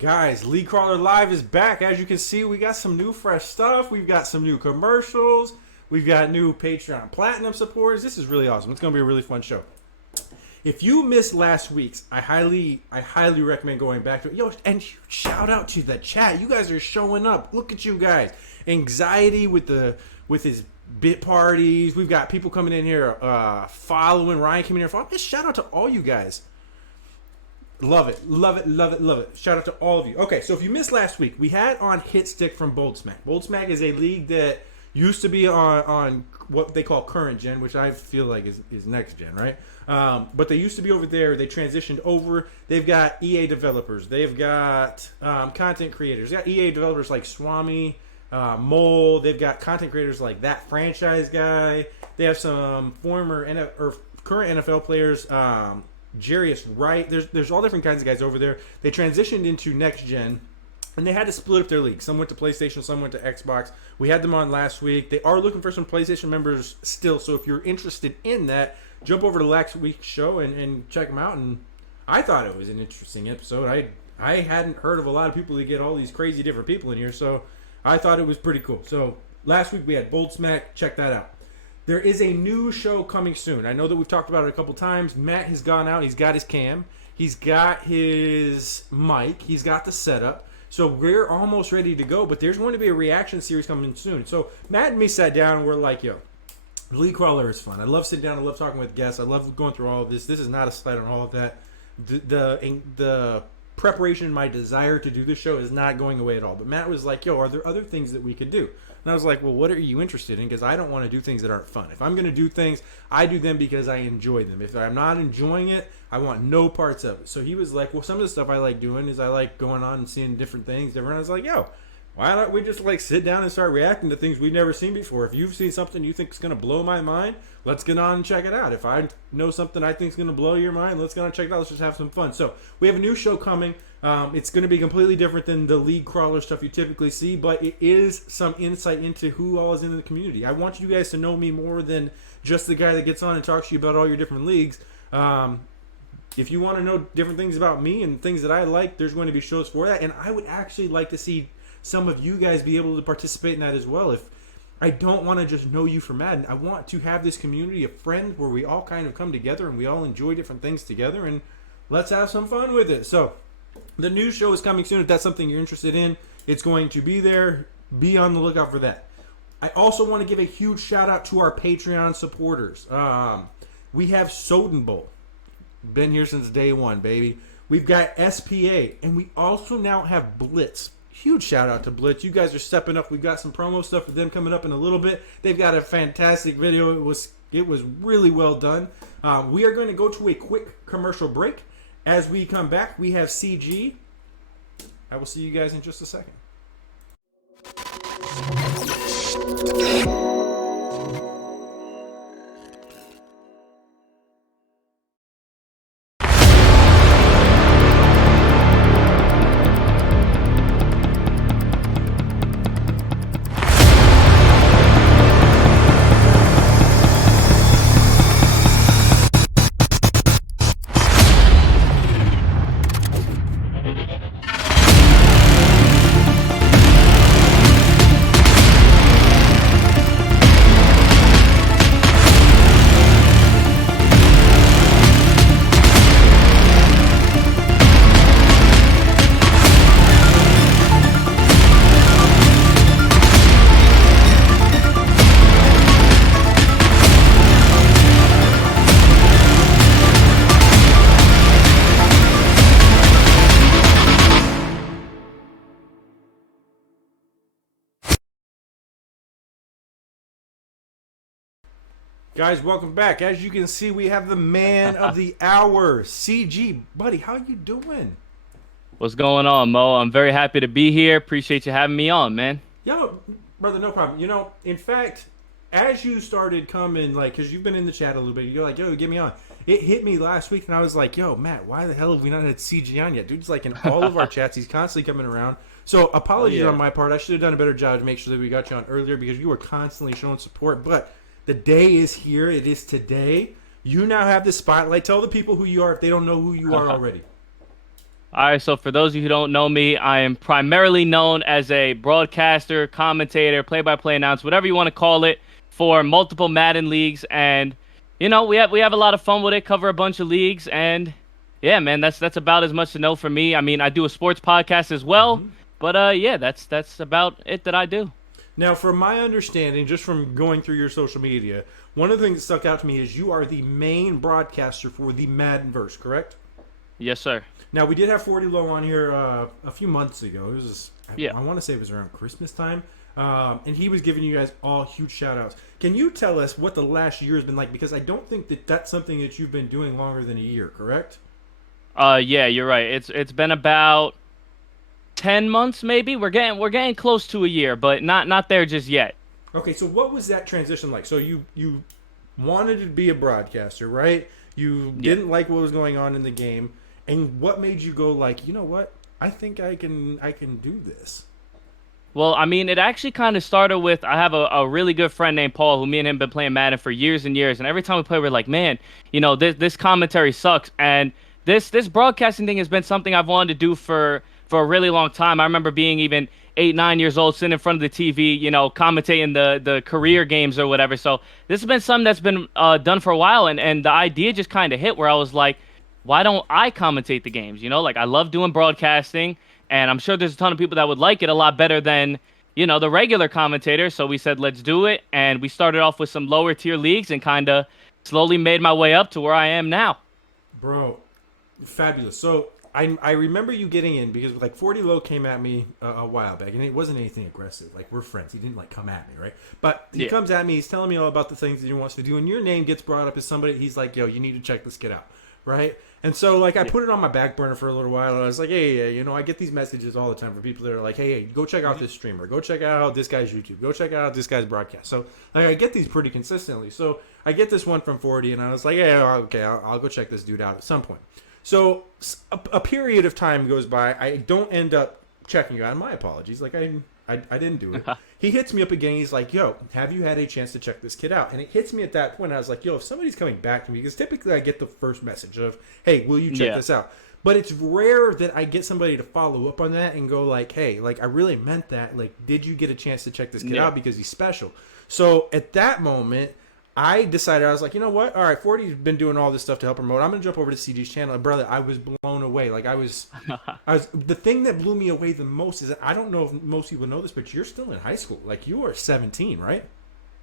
Guys, League Crawler Live is back. As you can see, we got some new fresh stuff. We've got some new commercials. We've got new Patreon Platinum supporters. This is really awesome. It's going to be a really fun show. If you missed last week's, I highly recommend going back to it. Yo, and huge shout out to the chat. You guys are showing up. Look at you guys. Anxiety with his bit parties. We've got people coming in here following. Ryan coming in here following. Just shout out to all you guys. Love it. Love it. Love it. Love it. Shout out to all of you. Okay, so if you missed last week, we had on Hit Stick from Bold Smack. Bold Smack is a league that used to be on what they call current gen, which I feel like is next gen, right? But they used to be over there. They transitioned over. They've got EA developers. They've got content creators. They got EA developers like Swami, Mole. They've got content creators like That Franchise Guy. They have some former current NFL players. Jarius Wright. There's all different kinds of guys over there. They transitioned into next gen, and they had to split up their league. Some went to PlayStation, some went to Xbox. We had them on last week. They are looking for some PlayStation members still, so if you're interested in that, jump over to last week's show and check them out. And I thought it was an interesting episode. I hadn't heard of a lot of people that get all these crazy different people in here, so I thought it was pretty cool. So last week we had Bold Smack. Check that out. There is a new show coming soon. I know that we've talked about it a couple times. Matt has gone out. He's got his cam. He's got his mic. He's got the setup. So we're almost ready to go. But there's going to be a reaction series coming soon. So Matt and me sat down and we're like, yo, League Crawler is fun. I love sitting down. I love talking with guests. I love going through all of this. This is not a slight on all of that. The preparation, my desire to do this show is not going away at all. But Matt was like, yo, are there other things that we could do? And I was like, well, what are you interested in? Because I don't want to do things that aren't fun. If I'm going to do things, I do them because I enjoy them. If I'm not enjoying it, I want no parts of it. So he was like, well, some of the stuff I like doing is I like going on and seeing different things. I was like, yo, why don't we just like sit down and start reacting to things we've never seen before? If you've seen something you think is going to blow my mind, let's get on and check it out. If I know something I think is going to blow your mind, let's go and check it out. Let's just have some fun. So we have a new show coming. It's going to be completely different than the League Crawler stuff you typically see, but it is some insight into who all is in the community. I want you guys to know me more than just the guy that gets on and talks to you about all your different leagues. If you want to know different things about me and things that I like, there's going to be shows for that, and I would actually like to see some of you guys be able to participate in that as well. If I don't want to just know you from Madden, I want to have this community of friends where we all kind of come together and we all enjoy different things together, and let's have some fun with it. So the new show is coming soon. If that's something you're interested in, it's going to be there. Be on the lookout for that. I also want to give a huge shout out to our Patreon supporters. We have Soden Bowl. Been here since day one, baby. We've got SPA, and we also now have Blitz. Huge shout out to Blitz. You guys are stepping up. We've got some promo stuff for them coming up in a little bit. They've got a fantastic video. It was really well done. We are going to go to a quick commercial break. As we come back, we have CG. I will see you guys in just a second. Guys, welcome back. As you can see, we have the man of the hour, CG. Buddy, how you doing? What's going on, Mo? I'm very happy to be here. Appreciate you having me on, man. Yo, brother, no problem. You know, in fact, as you started coming, like, because you've been in the chat a little bit, you're like, yo, get me on. It hit me last week, and I was like, yo, Matt, why the hell have we not had CG on yet? Dude's like in all of our chats. He's constantly coming around. So apologies on my part. I should have done a better job to make sure that we got you on earlier because you were constantly showing support. But the day is here. It is today. You now have the spotlight. Tell the people who you are if they don't know who you are already. All right, so for those of you who don't know me, I am primarily known as a broadcaster, commentator, play-by-play announcer, whatever you want to call it, for multiple Madden leagues, and we have a lot of fun with it. Cover a bunch of leagues, and yeah, man, that's about as much to know for me. I mean, I do a sports podcast as well, but yeah, that's about it that I do. Now, from my understanding, just from going through your social media, one of the things that stuck out to me is you are the main broadcaster for the MaddenVerse, correct? Yes, sir. Now, we did have 40 Low on here a few months ago. It was, Yeah. I want to say it was around Christmas time. And he was giving you guys all huge shout outs. Can you tell us what the last year has been like? Because I don't think that that's something that you've been doing longer than a year, correct? Yeah, you're right. It's been about 10 months maybe. We're getting close to a year, but not there just yet. Okay, so what was that transition like? So you wanted to be a broadcaster, right? You Yeah. didn't like what was going on in the game, and what made you go like, you know what? I think I can do this. Well, I mean, it actually kind of started with I have a really good friend named Paul who me and him been playing Madden for years and years, and every time we play, we're like, man, this commentary sucks, and this broadcasting thing has been something I've wanted to do for a really long time. I remember being even 8, 9 years old, sitting in front of the TV, commentating the career games or whatever. So this has been something that's been done for a while, and the idea just kind of hit where I was like, why don't I commentate the games? Like I love doing broadcasting. And I'm sure there's a ton of people that would like it a lot better than, the regular commentator. So we said, let's do it. And we started off with some lower tier leagues and kind of slowly made my way up to where I am now. Bro, fabulous. So I remember you getting in because like 40 Low came at me a while back, and it wasn't anything aggressive. Like we're friends. He didn't like come at me, right? But he comes at me. He's telling me all about the things that he wants to do, and your name gets brought up as somebody. He's like, yo, you need to check this kid out, right? And so like I put it on my back burner for a little while. And I was like, hey, I get these messages all the time from people that are like, hey, go check out this streamer. Go check out this guy's YouTube. Go check out this guy's broadcast. So like I get these pretty consistently. So I get this one from 40, and I was like, yeah, okay, I'll go check this dude out at some point. So a period of time goes by. I don't end up checking you out. My apologies. Like I didn't do it. He hits me up again. He's like, yo, have you had a chance to check this kid out? And it hits me at that point. I was like, yo, if somebody's coming back to me, because typically I get the first message of, hey, will you check this out? But it's rare that I get somebody to follow up on that and go like, hey, like I really meant that. Like, did you get a chance to check this kid out because he's special? So at that moment, I decided, I was like, you know what? All right, 40's been doing all this stuff to help promote. I'm going to jump over to CG's channel. And brother, I was blown away. Like I was, the thing that blew me away the most is that I don't know if most people know this, but you're still in high school. Like you are 17, right?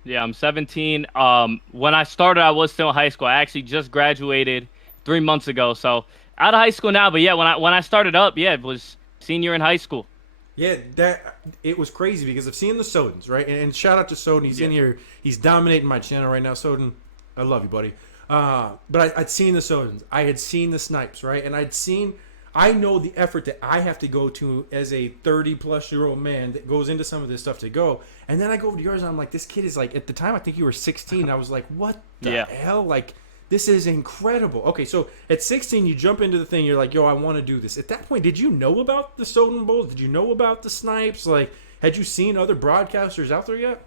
Yeah, I'm 17. When I started, I was still in high school. I actually just graduated 3 months ago. So out of high school now. But yeah, when I started up, yeah, it was senior in high school. Yeah, it was crazy because I've seen the Sodens, right? And shout out to Soden. He's in here. He's dominating my channel right now. Soden, I love you, buddy. But I'd seen the Sodens. I had seen the Snipes, right? And I know the effort that I have to go to as a 30-plus-year-old man that goes into some of this stuff to go. And then I go over to yours, and I'm like, this kid is like, at the time, I think you were 16. I was like, what the hell? Like, this is incredible. Okay, so at 16, you jump into the thing. You're like, yo, I want to do this. At that point, did you know about the Soden Bowls? Did you know about the Snipes? Like, had you seen other broadcasters out there yet?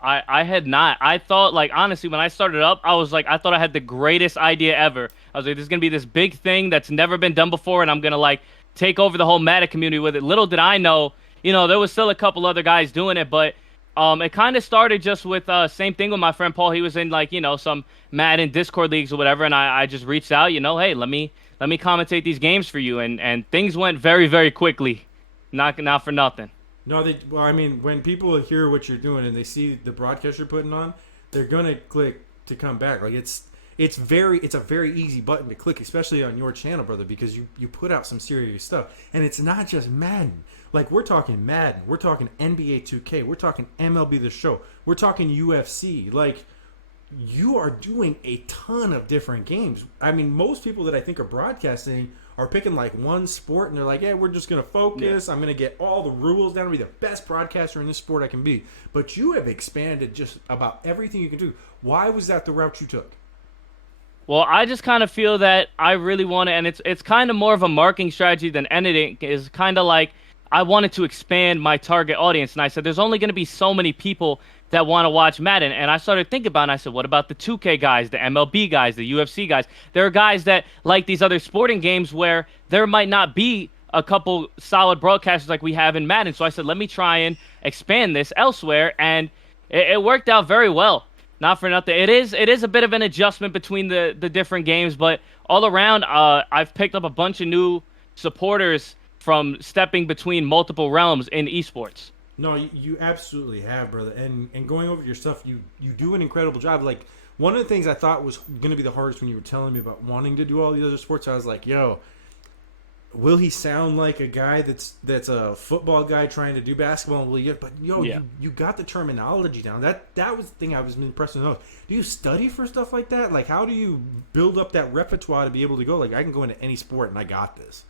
I had not. I thought, like, honestly, when I started up, I was like, I thought I had the greatest idea ever. I was like, there's going to be this big thing that's never been done before, and I'm going to, like, take over the whole Madden community with it. Little did I know, there was still a couple other guys doing it, but it kind of started just with same thing with my friend Paul. He was in, like, some Madden Discord leagues or whatever, and I just reached out, hey, let me commentate these games for you, and things went very, very quickly. Not for nothing. No, well, I mean, when people hear what you're doing and they see the broadcast you're putting on, they're gonna click to come back. Like it's a very easy button to click, especially on your channel, brother, because you put out some serious stuff, and it's not just Madden. Like we're talking Madden, we're talking NBA 2K, we're talking MLB The Show, we're talking UFC. Like you are doing a ton of different games. I mean, most people that I think are broadcasting are picking like one sport, and they're like, yeah, we're just going to focus. I'm going to get all the rules down to be the best broadcaster in this sport I can be. But you have expanded just about everything you can do. Why was that the route you took? Well, I just kind of feel that I really want to, and it's kind of more of a marketing strategy than anything. Is kind of like I wanted to expand my target audience. And I said, there's only going to be so many people that want to watch Madden. And I started thinking about it, and I said, what about the 2K guys, the MLB guys, the UFC guys? There are guys that like these other sporting games where there might not be a couple solid broadcasters like we have in Madden. So I said, let me try and expand this elsewhere. And it worked out very well. Not for nothing. It is a bit of an adjustment between the different games, but all around, I've picked up a bunch of new supporters from stepping between multiple realms in esports. No, you absolutely have, brother. And going over your stuff, you do an incredible job. Like, one of the things I thought was going to be the hardest when you were telling me about wanting to do all these other sports, I was like, yo, will he sound like a guy that's a football guy trying to do basketball? But yo, Yeah. you got the terminology down. That was the thing I was impressed with. Do you study for stuff like that? Like, how do you build up that repertoire to be able to go, like, I can go into any sport and I got this?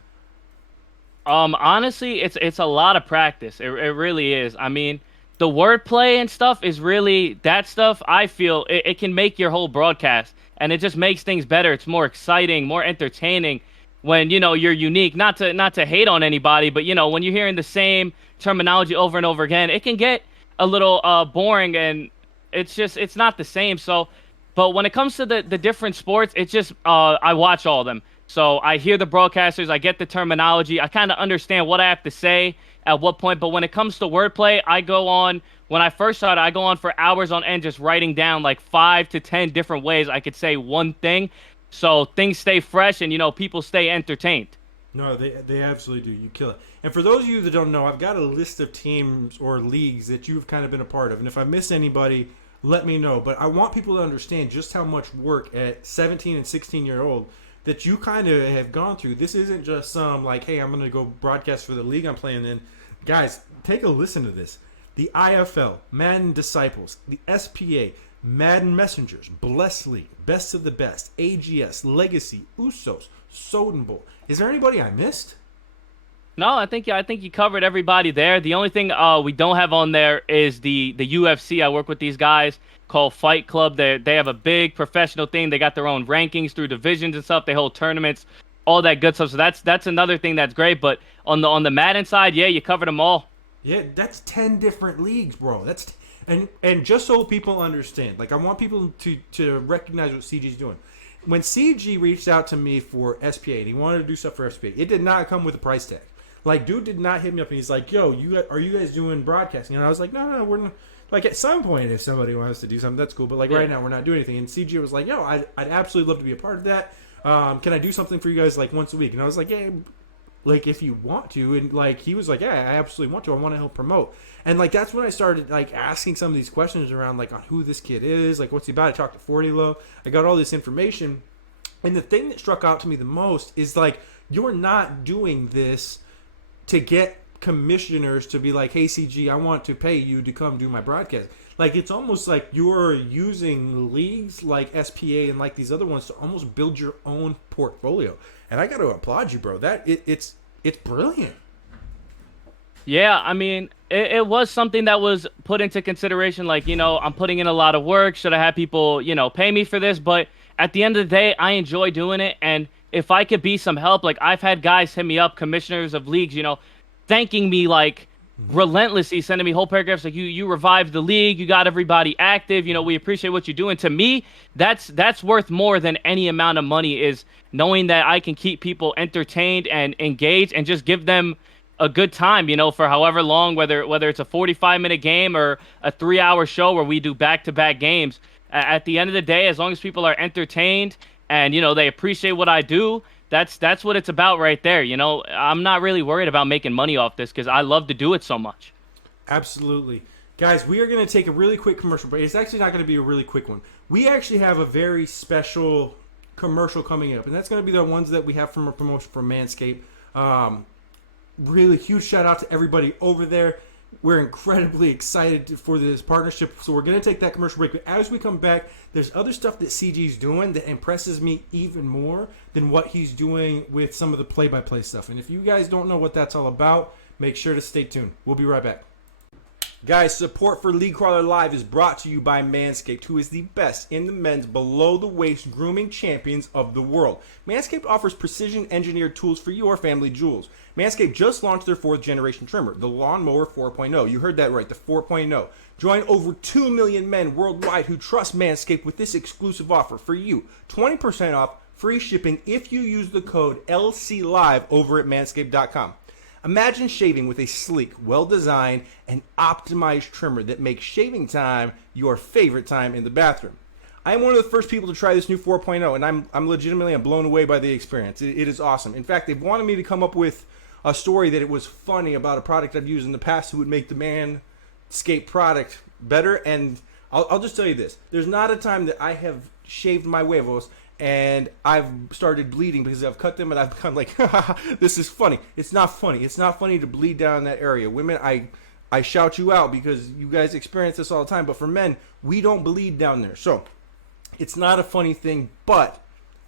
Honestly, it's a lot of practice. It really is. I mean, the wordplay and stuff is really that stuff. I feel it can make your whole broadcast, and it just makes things better. It's more exciting, more entertaining when you're unique. Not to hate on anybody, but when you're hearing the same terminology over and over again, it can get a little boring, and it's not the same. So, but when it comes to the different sports, it's just I watch all of them. So I hear the broadcasters, I get the terminology, I kind of understand what I have to say at what point. But when it comes to wordplay, when I first started, I go on for hours on end just writing down like 5 to 10 different ways I could say one thing. So things stay fresh and, people stay entertained. No, they absolutely do. You kill it. And for those of you that don't know, I've got a list of teams or leagues that you've kind of been a part of. And if I miss anybody, let me know. But I want people to understand just how much work at 17 and 16-year-old that you kind of have gone through. This isn't just some like, hey, I'm going to go broadcast for the league I'm playing in. Guys, take a listen to this. The IFL, Madden Disciples, the SPA, Madden Messengers, Bless League, Best of the Best, AGS, Legacy, Usos, Soden Bowl. Is there anybody I missed? No, I think you covered everybody there. The only thing we don't have on there is the UFC. I work with these guys called Fight Club. They have a big professional thing. They got their own rankings through divisions and stuff. They hold tournaments, all that good stuff. So that's another thing that's great. But on the Madden side, yeah, you covered them all. Yeah, that's 10 different leagues, bro. And just so people understand, like, I want people to recognize what CG's doing. When CG reached out to me for SPA and he wanted to do stuff for SPA, it did not come with a price tag. Like, dude did not hit me up and he's like, yo, are you guys doing broadcasting? And I was like, no, we're not. Like, at some point, if somebody wants to do something, that's cool. But, like, right now, we're not doing anything. And CG was like, yo, I'd absolutely love to be a part of that. Can I do something for you guys, like, once a week? And I was like, yeah, like, if you want to. And, like, he was like, yeah, I absolutely want to. I want to help promote. And, like, that's when I started, like, asking some of these questions around, like, on who this kid is. Like, what's he about? I talked to 40 Low. I got all this information. And the thing that struck out to me the most is, like, you're not doing this to get commissioners to be like, hey, CG, I want to pay you to come do my broadcast. Like, it's almost like you're using leagues like SPA and like these other ones to almost build your own portfolio. And I got to applaud you, bro. It's brilliant. Yeah, I mean, it was something that was put into consideration. Like, I'm putting in a lot of work. Should I have people, pay me for this? But at the end of the day, I enjoy doing it. And if I could be some help, like, I've had guys hit me up, commissioners of leagues, thanking me, like, relentlessly, sending me whole paragraphs like, you revived the league, you got everybody active, we appreciate what you're doing. To me, that's worth more than any amount of money, is knowing that I can keep people entertained and engaged and just give them a good time, for however long, whether it's a 45-minute game or a 3-hour show where we do back-to-back games. At the end of the day, as long as people are entertained and, they appreciate what I do, that's what it's about right there. I'm not really worried about making money off this because I love to do it so much. Absolutely. Guys, we are going to take a really quick commercial break. It's actually not going to be a really quick one. We actually have a very special commercial coming up, and that's going to be the ones that we have from a promotion from Manscaped. Really huge shout out to everybody over there. We're incredibly excited for this partnership, so we're going to take that commercial break. But as we come back, there's other stuff that CG's doing that impresses me even more than what he's doing with some of the play-by-play stuff. And if you guys don't know what that's all about, make sure to stay tuned. We'll be right back. Guys, support for League Crawler Live is brought to you by Manscaped, who is the best in the men's below-the-waist grooming champions of the world. Manscaped offers precision-engineered tools for your family jewels. Manscaped just launched their 4th-generation trimmer, the Lawnmower 4.0. You heard that right, the 4.0. Join over 2 million men worldwide who trust Manscaped with this exclusive offer for you. 20% off, free shipping if you use the code LCLive over at manscaped.com. Imagine shaving with a sleek, well-designed, and optimized trimmer that makes shaving time your favorite time in the bathroom. I am one of the first people to try this new 4.0, and I'm legitimately blown away by the experience. It is awesome. In fact, they've wanted me to come up with a story that it was funny about a product I've used in the past who would make the Manscaped product better, and I'll just tell you this. There's not a time that I have shaved my huevos and I've started bleeding because I've cut them and I've become like, this is funny. It's not funny. It's not funny to bleed down that area. Women, I shout you out because you guys experience this all the time. But for men, we don't bleed down there. So it's not a funny thing, but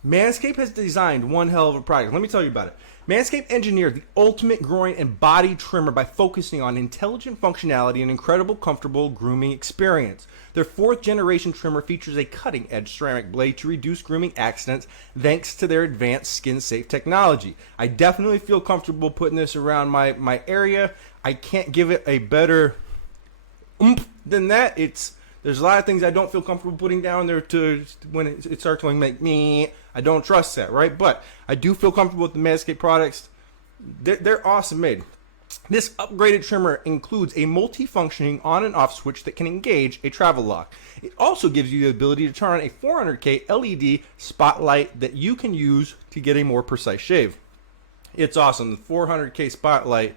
Manscaped has designed one hell of a product. Let me tell you about it. Manscaped engineered the ultimate groin and body trimmer by focusing on intelligent functionality and incredible comfortable grooming experience. Their 4th-generation trimmer features a cutting-edge ceramic blade to reduce grooming accidents thanks to their advanced skin-safe technology. I definitely feel comfortable putting this around my area. I can't give it a better oomph than that. There's a lot of things I don't feel comfortable putting down there to when it starts going like me. I don't trust that, right? But I do feel comfortable with the Manscaped products. They're awesome made. This upgraded trimmer includes a multi-functioning on and off switch that can engage a travel lock. It also gives you the ability to turn on a 400K LED spotlight that you can use to get a more precise shave. It's awesome. The 400K spotlight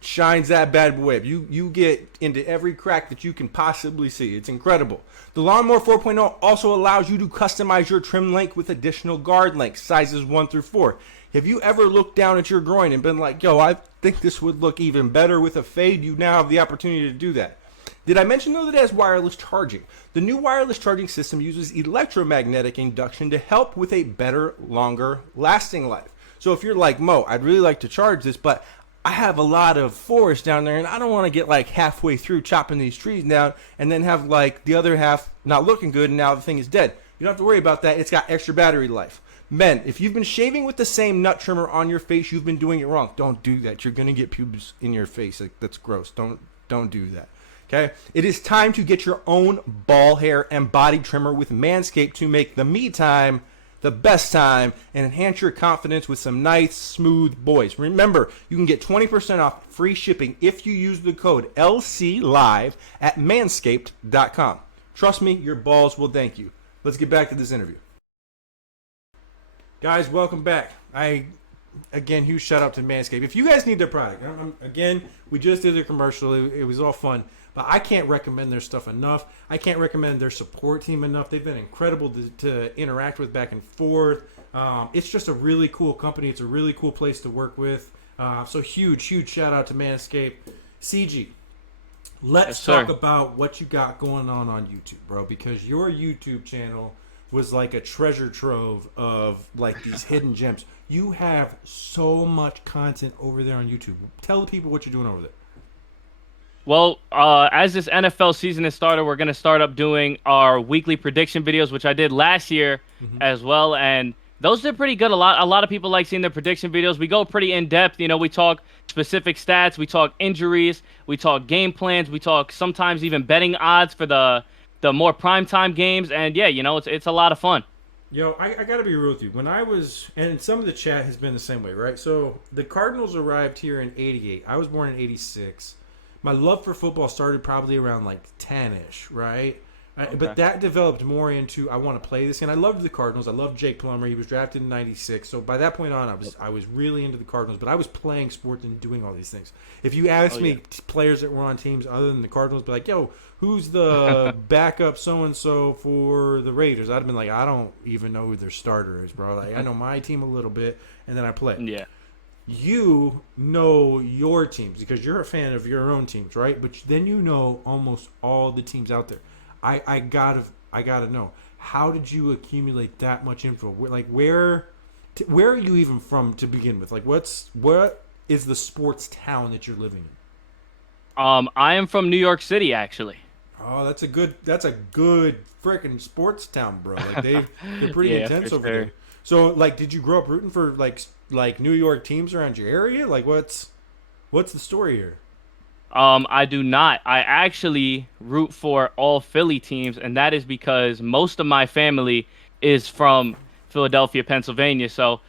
shines that bad boy up. You get into every crack that you can possibly see. It's incredible. The Lawnmower 4.0 also allows you to customize your trim length with additional guard lengths, sizes 1 through 4. Have you ever looked down at your groin and been like, yo, I think this would look even better with a fade? You now have the opportunity to do that. Did I mention, though, that it has wireless charging? The new wireless charging system uses electromagnetic induction to help with a better, longer lasting life. So if you're like, Mo, I'd really like to charge this, but I have a lot of forest down there, and I don't want to get like halfway through chopping these trees down and then have like the other half not looking good and now the thing is dead. You don't have to worry about that. It's got extra battery life. Men, if you've been shaving with the same nut trimmer on your face, you've been doing it wrong. Don't do that. You're going to get pubes in your face. That's gross. Don't do that. Okay? It is time to get your own ball hair and body trimmer with Manscaped to make the me time the best time and enhance your confidence with some nice, smooth boys. Remember, you can get 20% off free shipping if you use the code LCLive at manscaped.com. Trust me, your balls will thank you. Let's get back to this interview. Guys, welcome back. Again, huge shout out to Manscaped. If you guys need their product, again, we just did a commercial. It was all fun. But I can't recommend their stuff enough. I can't recommend their support team enough. They've been incredible to interact with back and forth. It's just a really cool company. It's a really cool place to work with. So huge shout out to Manscaped. CG, let's talk about what you got going on YouTube, bro. Because your YouTube channel was like a treasure trove of like these hidden gems. You have so much content over there on YouTube. Tell the people what you're doing over there. Well, as this NFL season has started, we're going to start up doing our weekly prediction videos, which I did last year as well. And those are pretty good. A lot of people like seeing the prediction videos. We go pretty in-depth. You know, we talk specific stats. We talk injuries. We talk game plans. We talk sometimes even betting odds for the more primetime games. And, yeah, you know, it's a lot of fun. Yo, I got to be real with you. When I was, and some of the chat has been the same way, right? So the Cardinals arrived here in 88. I was born in 86. My love for football started probably around like 10-ish, right? Okay. But that developed more into I want to play this. And I loved the Cardinals. I loved Jake Plummer. He was drafted in 96. So by that point on, I was really into the Cardinals. But I was playing sports and doing all these things. If you asked me players that were on teams other than the Cardinals, be like, yo, who's the backup so-and-so for the Raiders? I'd have been like, I don't even know who their starter is, bro. Like, I know my team a little bit, and then I play. Yeah. You know your teams because you're a fan of your own teams, right? But then you know almost all the teams out there. I gotta know, how did you accumulate that much info? Like where are you even from to begin with? Like what is the sports town that you're living I am from New York City, actually. Oh, that's a good freaking sports town, bro. Like they're pretty Yeah, for intense over sure. there. So like, did you grow up rooting for like New York teams around your area? Like what's the story here? I do not. I actually root for all Philly teams, and that is because most of my family is from Philadelphia, Pennsylvania. So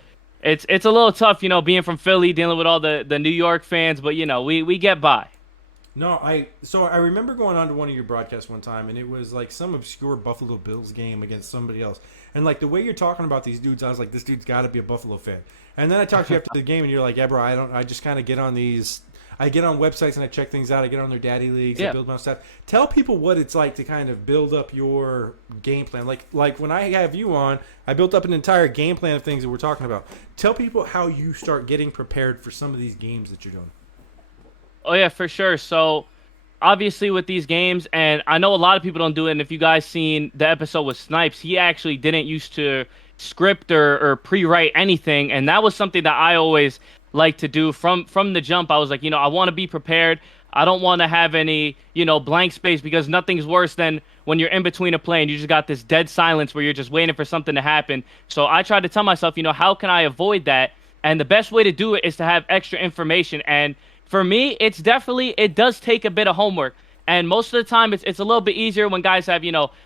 it's a little tough, being from Philly, dealing with all the New York fans, but we get by. No, I remember going on to one of your broadcasts one time, and it was like some obscure Buffalo Bills game against somebody else, and like the way you're talking about these dudes, I was like, this dude's got to be a Buffalo fan. And then I talked to you after the game, and you're like, yeah, bro, I don't. I just kind of get on these. I get on websites and I check things out. I get on their daddy leagues. I Yeah. build my stuff. Tell people what it's like to kind of build up your game plan. Like when I have you on, I built up an entire game plan of things that we're talking about. Tell people how you start getting prepared for some of these games that you're doing. Oh yeah, for sure. So obviously with these games, and I know a lot of people don't do it. And if you guys seen the episode with Snipes, he actually didn't used to script or pre-write anything, and that was something that I always like to do from the jump. I was like, I want to be prepared. I don't want to have any, blank space, because nothing's worse than when you're in between a play and you just got this dead silence where you're just waiting for something to happen. So I tried to tell myself, how can I avoid that? And the best way to do it is to have extra information. And for me, it does take a bit of homework. And most of the time, it's a little bit easier when guys have,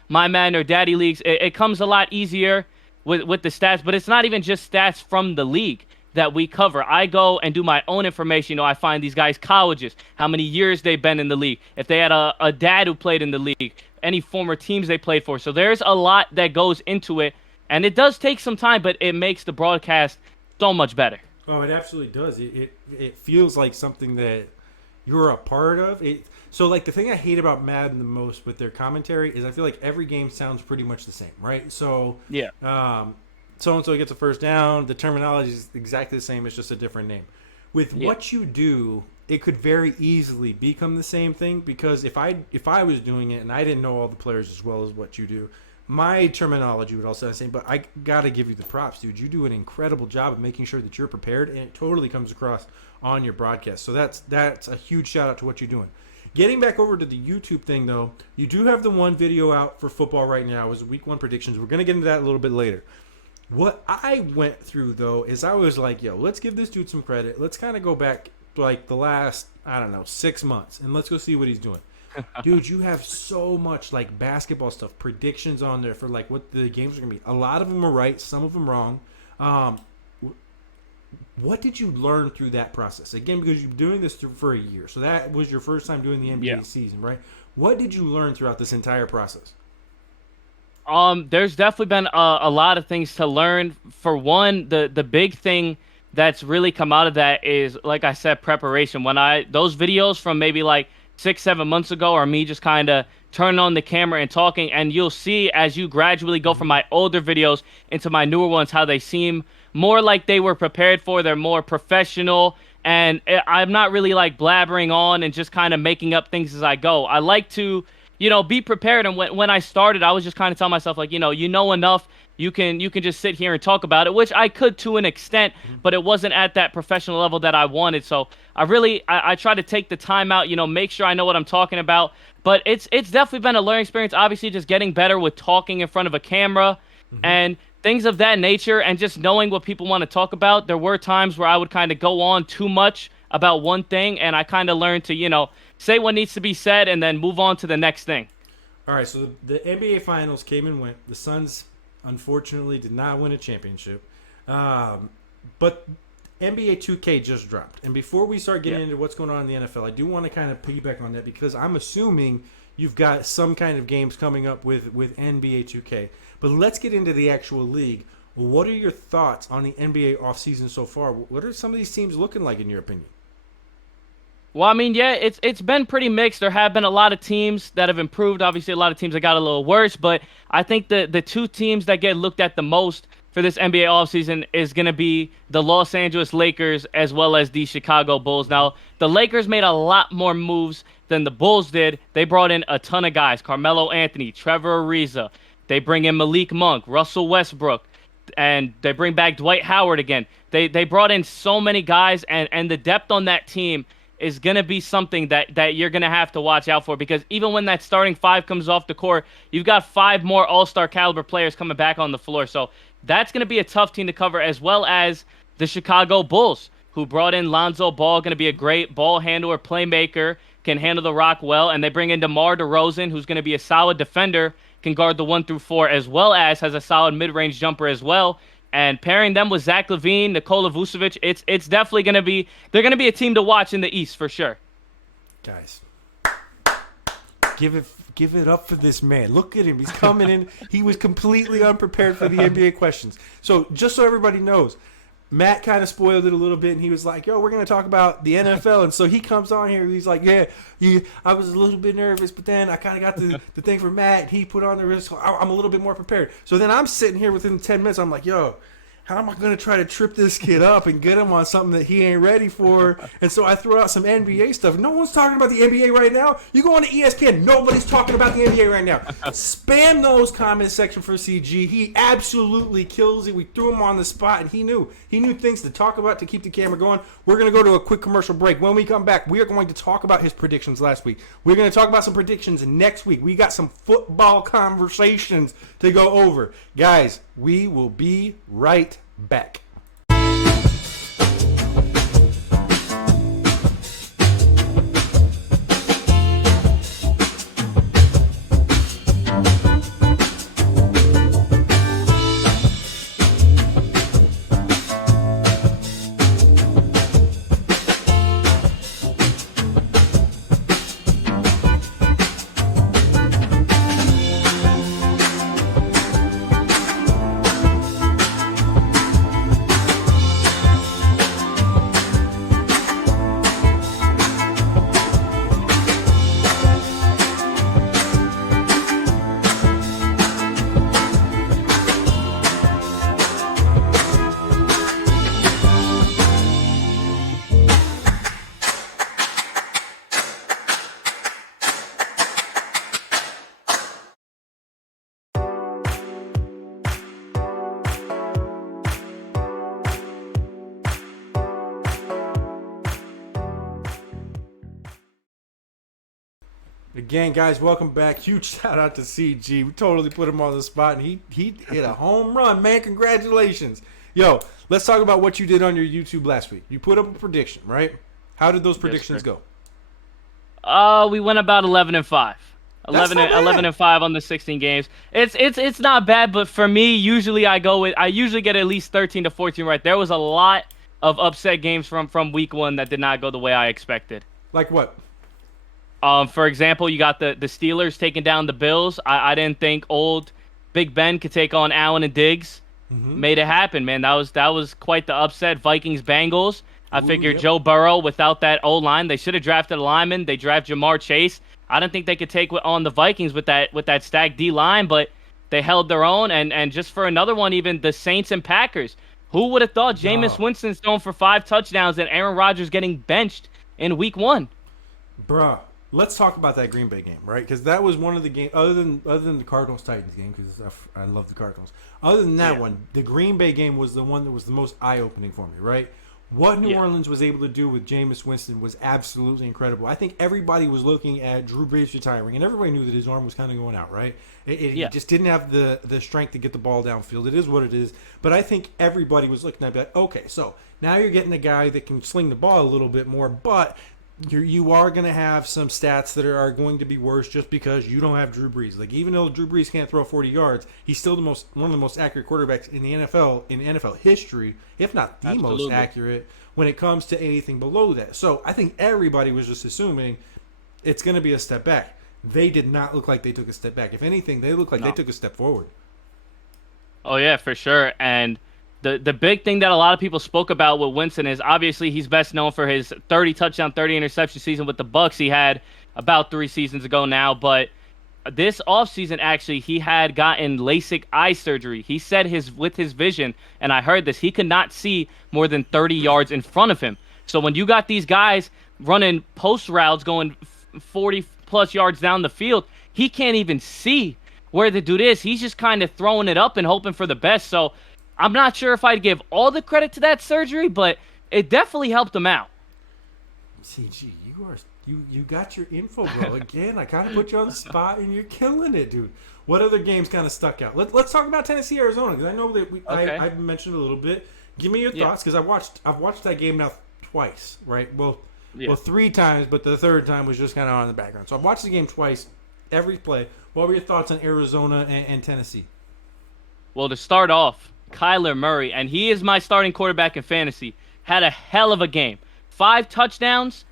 my man or daddy leagues. It comes a lot easier with the stats, but it's not even just stats from the league that we cover. I go and do my own information. I find these guys' colleges, how many years they've been in the league, if they had a dad who played in the league, any former teams they played for. So there's a lot that goes into it, and it does take some time, but it makes the broadcast so much better. Oh, it absolutely does. It feels like something that you're a part of. So like the thing I hate about Madden the most with their commentary is I feel like every game sounds pretty much the same, right? So Yeah. so and so gets a first down. The terminology is exactly the same. It's just a different name. With Yeah. what you do, it could very easily become the same thing, because if I was doing it and I didn't know all the players as well as what you do, my terminology would also be the same. But I gotta give you the props, dude. You do an incredible job of making sure that you're prepared, and it totally comes across on your broadcast. So that's a huge shout out to what you're doing. Getting back over to the YouTube thing, though, you do have the one video out for football right now. It was week one predictions. We're gonna get into that a little bit later. What I went through, though, is I was like, yo, let's give this dude some credit. Let's kind of go back like the last, I don't know, 6 months, and let's go see what he's doing. Dude, you have so much like basketball stuff, predictions on there for like what the games are going to be. A lot of them are right, some of them wrong. Um, what did you learn through that process? Again, because you've been doing this for a year. So that was your first time doing the NBA Yeah. season, right? What did you learn throughout this entire process? There's definitely been a lot of things to learn. For one, the big thing that's really come out of that is, like I said, preparation. Those videos from maybe like 6, 7 months ago are me just kind of turning on the camera and talking, and you'll see as you gradually go from my older videos into my newer ones how they seem more like they were prepared for. They're more professional, and I'm not really like blabbering on and just kind of making up things as I go. I like to be prepared. And when I started, I was just kind of telling myself, like, you know enough. You can just sit here and talk about it, which I could to an extent, but it wasn't at that professional level that I wanted. So I try to take the time out, make sure I know what I'm talking about. But it's definitely been a learning experience. Obviously, just getting better with talking in front of a camera and things of that nature, and just knowing what people want to talk about. There were times where I would kind of go on too much about one thing, and I kind of learned to, say what needs to be said and then move on to the next thing. All right, so the NBA Finals came and went. The Suns, unfortunately, did not win a championship. But NBA 2K just dropped. And before we start getting into what's going on in the NFL, I do want to kind of piggyback on that, because I'm assuming you've got some kind of games coming up with NBA 2K. But let's get into the actual league. What are your thoughts on the NBA offseason so far? What are some of these teams looking like, in your opinion? Well, I mean, yeah, it's been pretty mixed. There have been a lot of teams that have improved. Obviously, a lot of teams that got a little worse. But I think the two teams that get looked at the most for this NBA offseason is going to be the Los Angeles Lakers as well as the Chicago Bulls. Now, the Lakers made a lot more moves than the Bulls did. They brought in a ton of guys. Carmelo Anthony, Trevor Ariza. They bring in Malik Monk, Russell Westbrook, and they bring back Dwight Howard again. They brought in so many guys, and the depth on that team is going to be something that you're going to have to watch out for, because even when that starting five comes off the court, you've got 5 more all-star caliber players coming back on the floor. So that's going to be a tough team to cover, as well as the Chicago Bulls, who brought in Lonzo Ball, going to be a great ball handler, playmaker, can handle the rock well. And they bring in DeMar DeRozan, who's going to be a solid defender, can guard the 1 through 4, as well as has a solid mid-range jumper as well. And pairing them with Zach LaVine, Nikola Vucevic, it's definitely going to be, they're going to be a team to watch in the East for sure. Guys, give it up for this man. Look at him. He's coming in. He was completely unprepared for the NBA questions. So just so everybody knows, Matt kind of spoiled it a little bit, and he was like, yo, we're going to talk about the NFL. And so he comes on here, and he's like, I was a little bit nervous, but then I kind of got the thing for Matt, and he put on the risk. So I'm a little bit more prepared. So then I'm sitting here within 10 minutes. I'm like, yo, how am I going to try to trip this kid up and get him on something that he ain't ready for? And so I throw out some NBA stuff. No one's talking about the NBA right now. You go on to ESPN. Nobody's talking about the NBA right now. Spam those comment section for CG. He absolutely kills it. We threw him on the spot, and he knew things to talk about to keep the camera going. We're going to go to a quick commercial break. When we come back, we are going to talk about his predictions last week. We're going to talk about some predictions next week. We got some football conversations to go over. Guys, we will be right back. Again, guys, welcome back. Huge shout out to CG. We totally put him on the spot, and he hit a home run, man. Congratulations. Yo, let's talk about what you did on your YouTube last week. You put up a prediction, right? How did those predictions go? We went about 11-5. 11-5 on the 16 games. It's not bad, but for me, usually I usually get at least 13 to 14 right. There was a lot of upset games from week 1 that did not go the way I expected. Like what? For example, you got the Steelers taking down the Bills. I didn't think old Big Ben could take on Allen and Diggs. Made it happen, man. That was quite the upset. Vikings Bengals. I figured Joe Burrow, without that O-line, they should have drafted a lineman. They drafted Jamar Chase. I didn't think they could take on the Vikings with that stacked D-line, but they held their own. And just for another one, even the Saints and Packers. Who would have thought Jameis Winston's thrown for 5 touchdowns and Aaron Rodgers getting benched in week 1? Bruh. Let's talk about that Green Bay game, right? Because that was one of the games, other than the Cardinals-Titans game, because I love the Cardinals. Other than that one, the Green Bay game was the one that was the most eye-opening for me, right? What New Orleans was able to do with Jameis Winston was absolutely incredible. I think everybody was looking at Drew Brees retiring, and everybody knew that his arm was kind of going out, right? He just didn't have the strength to get the ball downfield. It is what it is. But I think everybody was looking at it, okay, so now you're getting a guy that can sling the ball a little bit more, but you are going to have some stats that are going to be worse just because you don't have Drew Brees. Like, even though Drew Brees can't throw 40 yards, he's still one of the most accurate quarterbacks in the NFL history, if not the most accurate when it comes to anything below that. So I think everybody was just assuming it's going to be a step back. They did not look like they took a step back. If anything, they look like they took a step forward. Oh yeah, for sure. And the big thing that a lot of people spoke about with Winston is obviously he's best known for his 30 touchdown, 30 interception season with the Bucs he had about 3 seasons ago now. But this offseason, actually, he had gotten LASIK eye surgery. He said with his vision, and I heard this, he could not see more than 30 yards in front of him. So when you got these guys running post routes going 40-plus yards down the field, he can't even see where the dude is. He's just kind of throwing it up and hoping for the best. So I'm not sure if I'd give all the credit to that surgery, but it definitely helped him out. CG, you got your info, bro. Again, I kind of put you on the spot, and you're killing it, dude. What other games kind of stuck out? Let's talk about Tennessee Arizona, because I know that I've mentioned a little bit. Give me your thoughts, because I've watched that game now twice, right? Well, 3 times, but the third time was just kind of on the background. So I've watched the game twice, every play. What were your thoughts on Arizona and Tennessee? Well, to start off, Kyler Murray, and he is my starting quarterback in fantasy, had a hell of a game. 5 touchdowns,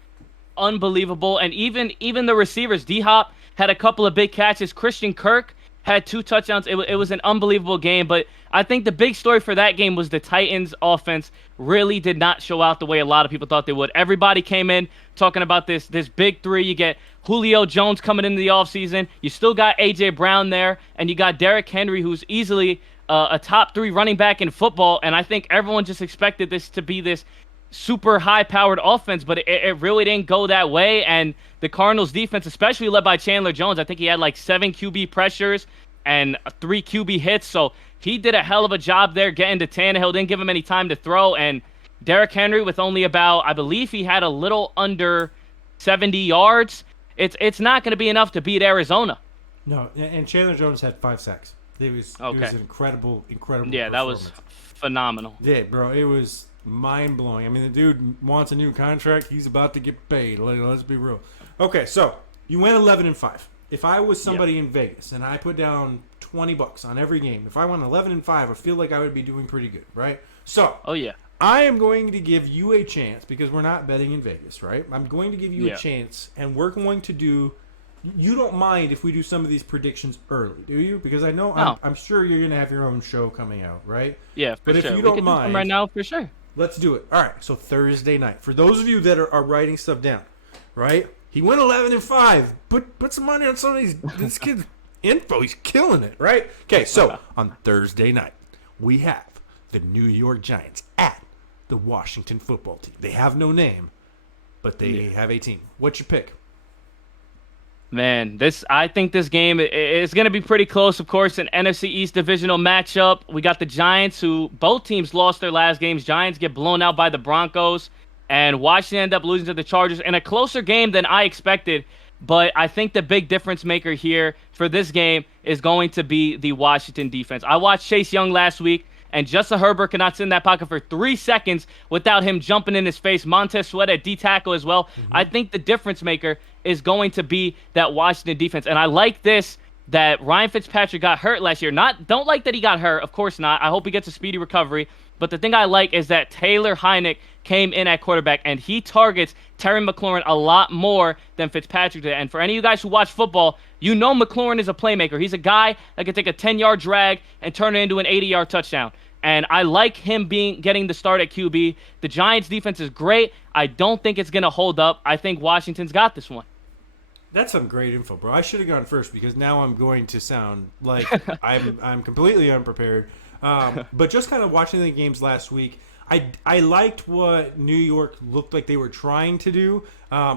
unbelievable. And even the receivers, D-Hop had a couple of big catches. Christian Kirk had 2 touchdowns. It was an unbelievable game. But I think the big story for that game was the Titans' offense really did not show out the way a lot of people thought they would. Everybody came in talking about this big 3. You get Julio Jones coming into the offseason. You still got A.J. Brown there. And you got Derrick Henry, who's easily a top 3 running back in football. And I think everyone just expected this to be this super high-powered offense, but it really didn't go that way. And the Cardinals' defense, especially led by Chandler Jones, I think he had like 7 QB pressures and 3 QB hits. So he did a hell of a job there getting to Tannehill. Didn't give him any time to throw. And Derrick Henry with only about, I believe he had a little under 70 yards. It's not going to be enough to beat Arizona. No, and Chandler Jones had 5 sacks. It was an incredible Yeah, that was phenomenal. Yeah, bro, it was mind-blowing. I mean, the dude wants a new contract. He's about to get paid. Let's be real. Okay, so you went 11-5. If I was somebody in Vegas and I put down $20 on every game, if I went 11-5, I feel like I would be doing pretty good, right? So, I am going to give you a chance, because we're not betting in Vegas, right? I'm going to give you a chance, and we're going to do. You don't mind if we do some of these predictions early, do you? Because I know I'm sure you're going to have your own show coming out, right? Yeah, for sure. But if you don't mind, right now, for sure. Let's do it. All right, so Thursday night. For those of you that are writing stuff down, right? He went 11-5. Put some money on some of this kid's info. He's killing it, right? Okay, so on Thursday night, we have the New York Giants at the Washington football team. They have no name, but they have a team. What's your pick? Man, I think this game is going to be pretty close. Of course, an NFC East divisional matchup. We got the Giants, who both teams lost their last games. Giants get blown out by the Broncos, and Washington end up losing to the Chargers in a closer game than I expected. But I think the big difference maker here for this game is going to be the Washington defense. I watched Chase Young last week, and Justin Herbert could not sit in that pocket for 3 seconds without him jumping in his face. Montez Sweat at D-tackle as well. I think the difference maker is going to be that Washington defense. And I like this, that Ryan Fitzpatrick got hurt last year. Don't like that he got hurt. Of course not. I hope he gets a speedy recovery. But the thing I like is that Taylor Heinicke came in at quarterback, and he targets Terry McLaurin a lot more than Fitzpatrick did. And for any of you guys who watch football, you know McLaurin is a playmaker. He's a guy that can take a 10-yard drag and turn it into an 80-yard touchdown. And I like him getting the start at QB. The Giants' defense is great. I don't think it's going to hold up. I think Washington's got this one. That's some great info, bro. I should have gone first, because now I'm going to sound like I'm completely unprepared. But just kind of watching the games last week, I liked what New York looked like they were trying to do.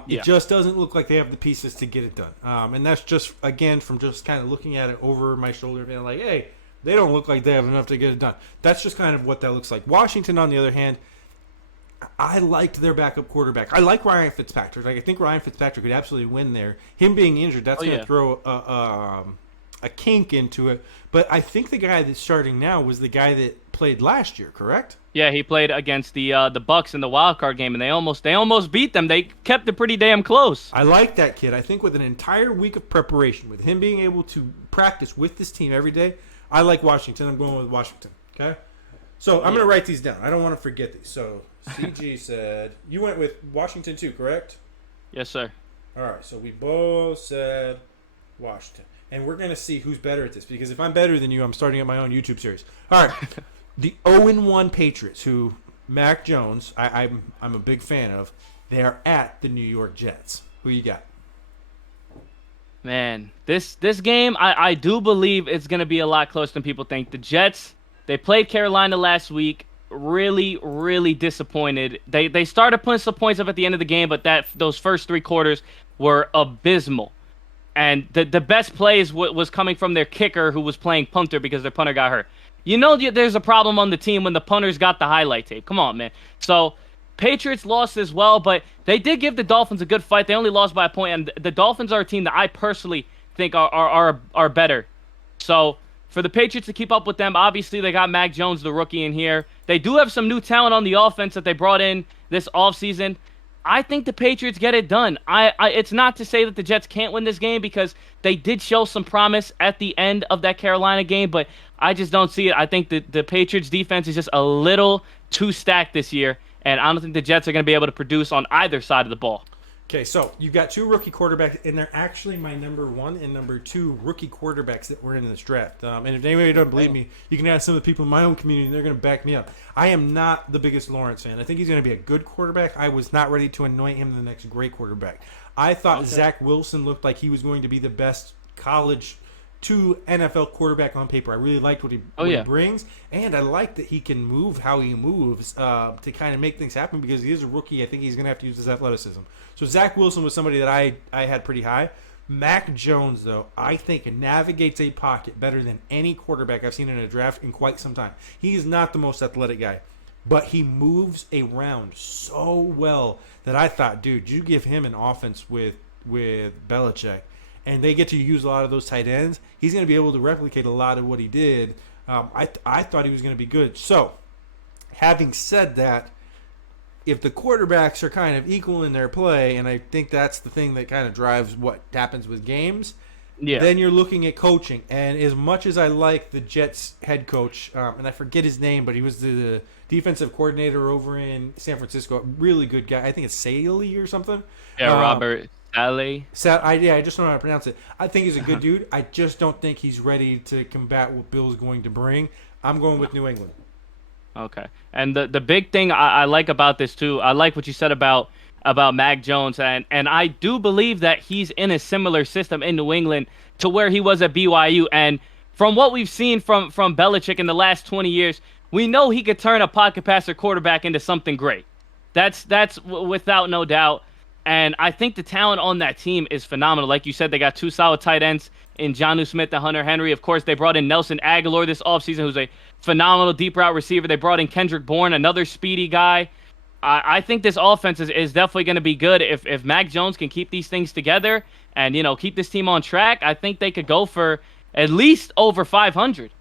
It just doesn't look like they have the pieces to get it done. And that's just, again, from just kind of looking at it over my shoulder and being like, hey, they don't look like they have enough to get it done. That's just kind of what that looks like. Washington, on the other hand, I liked their backup quarterback. I like Ryan Fitzpatrick. I think Ryan Fitzpatrick could absolutely win there. Him being injured, that's going to throw a kink into it. But I think the guy that's starting now was the guy that played last year, correct? Yeah, he played against the Bucs in the wild card game, and they almost beat them. They kept it pretty damn close. I like that kid. I think with an entire week of preparation, with him being able to practice with this team every day, I like Washington. I'm going with Washington. Okay? So I'm going to write these down. I don't want to forget these. So CG said you went with Washington too, correct? Yes, sir. All right. So we both said Washington. And we're going to see who's better at this, because if I'm better than you, I'm starting up my own YouTube series. All right. The 0-1 Patriots, who Mac Jones, I'm a big fan of, they are at the New York Jets. Who you got? Man, this game, I do believe it's going to be a lot closer than people think. The Jets, they played Carolina last week. Really, really disappointed. They started putting some points up at the end of the game, but those first 3 quarters were abysmal. And the best plays was coming from their kicker, who was playing punter because their punter got hurt. You know there's a problem on the team when the punters got the highlight tape. Come on, man. So Patriots lost as well, but they did give the Dolphins a good fight. They only lost by a point, and the Dolphins are a team that I personally think are better. So for the Patriots to keep up with them, obviously they got Mac Jones, the rookie, in here. They do have some new talent on the offense that they brought in this offseason. I think the Patriots get it done. It's not to say that the Jets can't win this game because they did show some promise at the end of that Carolina game, but I just don't see it. I think the Patriots defense is just a little too stacked this year, and I don't think the Jets are going to be able to produce on either side of the ball. Okay, so you've got two rookie quarterbacks, and they're actually my number 1 and number 2 rookie quarterbacks that were in this draft. And if anybody doesn't believe me, you can ask some of the people in my own community, and they're going to back me up. I am not the biggest Lawrence fan. I think he's going to be a good quarterback. I was not ready to anoint him the next great quarterback. I thought Zach Wilson looked like he was going to be the best college to NFL quarterback on paper. I really liked what he brings, and I like that he can move how he moves to kind of make things happen because he is a rookie. I think he's going to have to use his athleticism. So Zach Wilson was somebody that I had pretty high. Mac Jones, though, I think navigates a pocket better than any quarterback I've seen in a draft in quite some time. He is not the most athletic guy, but he moves around so well that I thought, dude, you give him an offense with Belichick, and they get to use a lot of those tight ends, he's going to be able to replicate a lot of what he did. I thought he was going to be good. So, having said that, if the quarterbacks are kind of equal in their play, and I think that's the thing that kind of drives what happens with games, then you're looking at coaching. And as much as I like the Jets head coach, and I forget his name, but he was the defensive coordinator over in San Francisco, a really good guy. I think it's Saley or something. Yeah, Robert Saleh. I just don't know how to pronounce it. I think he's a good dude. I just don't think he's ready to combat what Bill's going to bring. I'm going with New England. Okay. And the big thing I like about this, too, I like what you said about Mac Jones. And I do believe that he's in a similar system in New England to where he was at BYU. And from what we've seen from Belichick in the last 20 years, we know he could turn a pocket passer quarterback into something great. That's without no doubt. And I think the talent on that team is phenomenal. Like you said, they got two solid tight ends in Jonnu Smith and Hunter Henry. Of course, they brought in Nelson Aguilar this offseason, who's a phenomenal deep route receiver. They brought in Kendrick Bourne, another speedy guy. I think this offense is definitely going to be good. If Mac Jones can keep these things together and, keep this team on track, I think they could go for at least over 500.